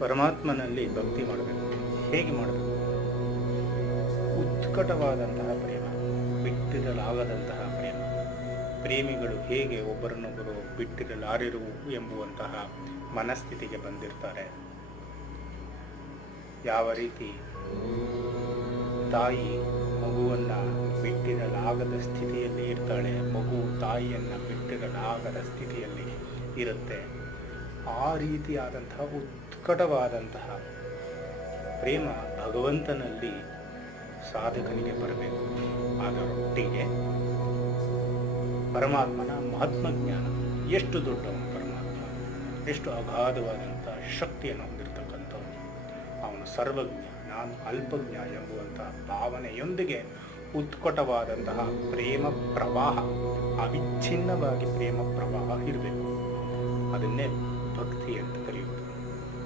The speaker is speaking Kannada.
ಪರಮಾತ್ಮನಲ್ಲಿ ಭಕ್ತಿ ಮಾಡಬೇಕು. ಹೇಗೆ ಮಾಡಬೇಕು? ಉತ್ಕಟವಾದಂತಹ ಪ್ರೇಮ, ಬಿಟ್ಟಿರಲಾಗದಂತಹ ಪ್ರೇಮ. ಪ್ರೇಮಿಗಳು ಹೇಗೆ ಒಬ್ಬರನ್ನೊಬ್ಬರು ಬಿಟ್ಟಿರಲಾರಿರು ಎಂಬುವಂತಹ ಮನಸ್ಥಿತಿಗೆ ಬಂದಿರ್ತಾರೆ, ಯಾವ ರೀತಿ ತಾಯಿ ಮಗುವನ್ನು ಬಿಟ್ಟಿರಲಾಗದ ಸ್ಥಿತಿಯಲ್ಲಿ ಇರ್ತಾಳೆ, ಮಗು ತಾಯಿಯನ್ನು ಬಿಟ್ಟಿರಲಾಗದ ಸ್ಥಿತಿಯಲ್ಲಿ ಇರುತ್ತೆ, ಆ ರೀತಿಯಾದಂತಹ ಉತ್ಕಟವಾದಂತಹ ಪ್ರೇಮ ಭಗವಂತನಲ್ಲಿ ಸಾಧಕನಿಗೆ ಬರಬೇಕು. ಅದರೊಟ್ಟಿಗೆ ಪರಮಾತ್ಮನ ಮಹಾತ್ಮಜ್ಞಾನ, ಎಷ್ಟು ದೊಡ್ಡವನು ಪರಮಾತ್ಮ, ಎಷ್ಟು ಅಗಾಧವಾದಂಥ ಶಕ್ತಿಯನ್ನು ಹೊಂದಿರತಕ್ಕಂಥವನು, ಅವನು ಸರ್ವಜ್ಞ, ನಾನು ಅಲ್ಪಜ್ಞ ಎಂಬುವಂತಹ ಭಾವನೆಯೊಂದಿಗೆ ಉತ್ಕಟವಾದಂತಹ ಪ್ರೇಮ ಪ್ರವಾಹ, ಅವಿಚ್ಛಿನ್ನವಾಗಿ ಪ್ರೇಮ ಪ್ರವಾಹ ಇರಬೇಕು. ಅದನ್ನೇ ಭಕ್ತಿ ಅಂತ ಕರೆಯುತ್ತಾರೆ.